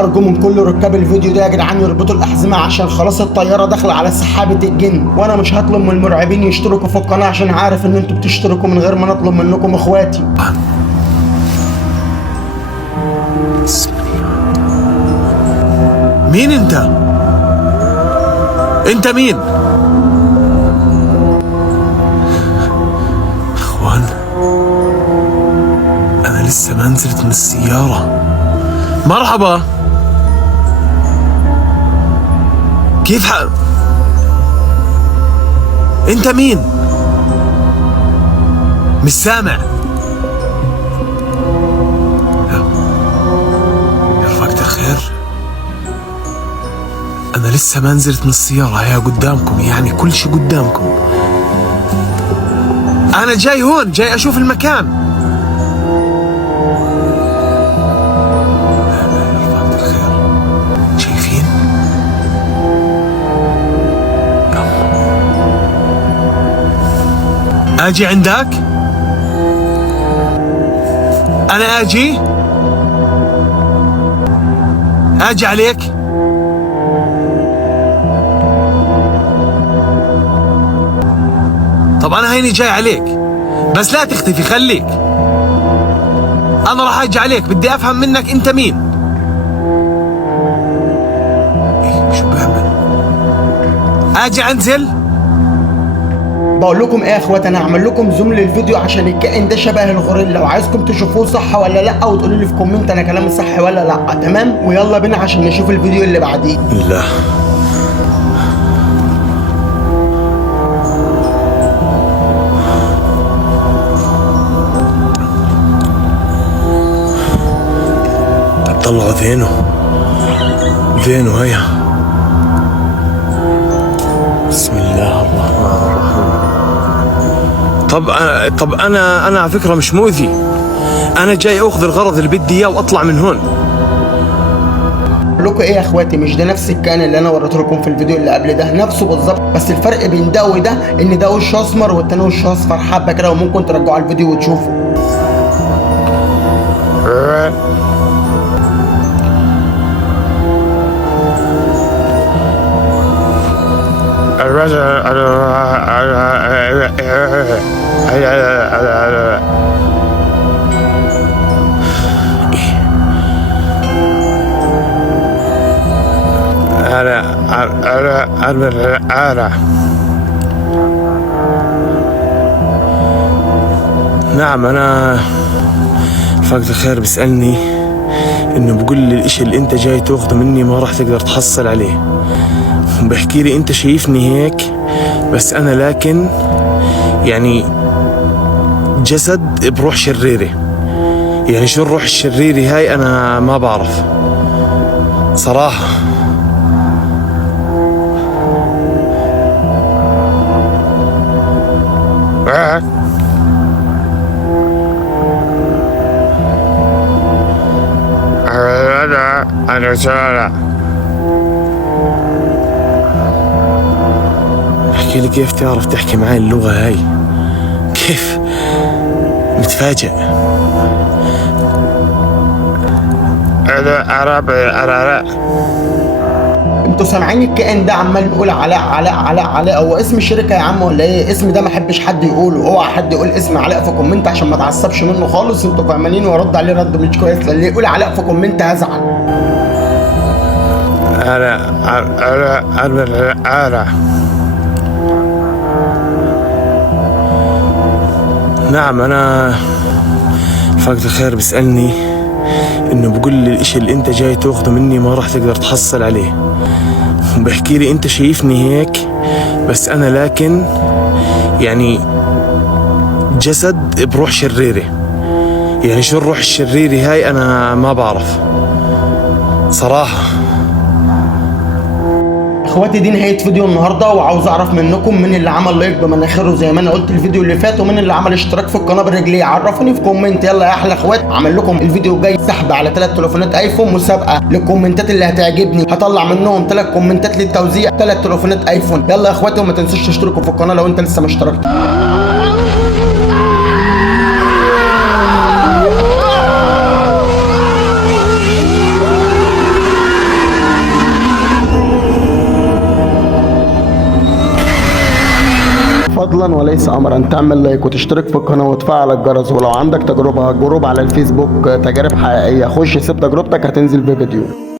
ارجو من كل ركاب الفيديو ده يا جدعان يربطوا الاحزمه عشان خلاص الطياره داخله على سحابه الجن. وانا مش هطلب من المرعبين يشتركوا في القناه عشان عارف ان انتوا بتشتركوا من غير ما نطلب منكم اخواتي. مين انت؟ انت مين؟ اخوان، انا لسه ما نزلت من السيارة. مرحبا، كيف حال؟ انت مين؟ مش سامع. يا رفاقة الخير، أنا لسه ما نزلت من السيارة، هي قدامكم، يعني كل شيء قدامكم. أنا جاي هون، جاي أشوف المكان. يا رفاقة الخير، شايفين؟ أجي عندك؟ أنا أجي عليك؟ طب أنا هيني جاي عليك، بس لا تختفي، خليك. أنا راح أجي عليك، بدي أفهم منك أنت مين؟ إيه شو بعمل؟ أجي أنزل؟ بقول لكم ايه يا اخوات، انا هعمل لكم زوم للفيديو عشان الكائن ده شبه الغوريلا، وعايزكم تشوفوه صح ولا لا، وتقولوا لي في كومنت انا كلامي صح ولا لا. تمام؟ ويلا بينا عشان نشوف الفيديو اللي بعديه. لا طلعوا ذينه هيا. بسم الله الرحمن الرحيم. طب انا على فكرة مش مؤذي، انا جاي اخذ الغرض اللي بدي اياه واطلع من هون. بقول لكم ايه يا اخواتي، مش ده نفس الكائن اللي انا وريته لكم في الفيديو اللي قبل ده؟ نفسه بالظبط، بس الفرق بين ده وده ان ده وشه اسمر والتاني وشه اصفر حبه كده، وممكن ترجعوا على الفيديو وتشوفوا. نعم، أنا فقد الخير بيسألني إنه بقول لي الإشي اللي أنت جاي تاخده مني ما راح تقدر تحصل عليه. بحكي لي أنت شايفني هيك، بس أنا لكن يعني جسد بروح شريرة. يعني شو الروح الشريرة هاي أنا ما بعرف صراحة. احكي لي كيف تعرف تحكي معي اللغة هاي؟ كيف؟ متفاجئ. أنا عربي. انتوا سامعين الكائن ده عمال يقول علاء؟ هو اسم الشركه يا عم ولا ايه؟ اسم ده ما احبش حد يقوله، اوعى حد يقول اسم علاء في كومنت عشان ما اتعصبش منه خالص. انتوا فاهمانين؟ وارد عليه رد مش كويس، اللي يقول علاء في كومنت هزعل. أنا نعم، أنا فقد الخير بيسألني إنه بقول لي الإشي اللي أنت جاي تاخده مني ما راح تقدر تحصل عليه. بحكي لي أنت شايفني هيك، بس أنا لكن يعني جسد بروح شريرة. يعني شو الروح الشريرة هاي أنا ما بعرف صراحة. اخواتي دي نهايه فيديو النهارده، وعاوز اعرف منكم مين اللي عمل لايك بمناخيره زي ما انا قلت الفيديو اللي فات، ومين اللي عمل اشتراك في القناه برجليه. عرفوني في كومنت. يلا يا احلى اخوات، عمل لكم الفيديو الجاي سحب على 3 تليفونات ايفون، مسابقه للكومنتات اللي هتعجبني، هطلع منهم 3 كومنتات للتوزيع 3 تليفونات ايفون. يلا يا اخواتي، وما تنسوش تشتركوا في القناه لو انت لسه ما اشتركتش. فضلا وليس امرا تعمل لايك وتشترك في القناه وتفعل الجرس، ولو عندك تجربه على الفيسبوك تجارب حقيقيه خش سيب تجربتك هتنزل في فيديو.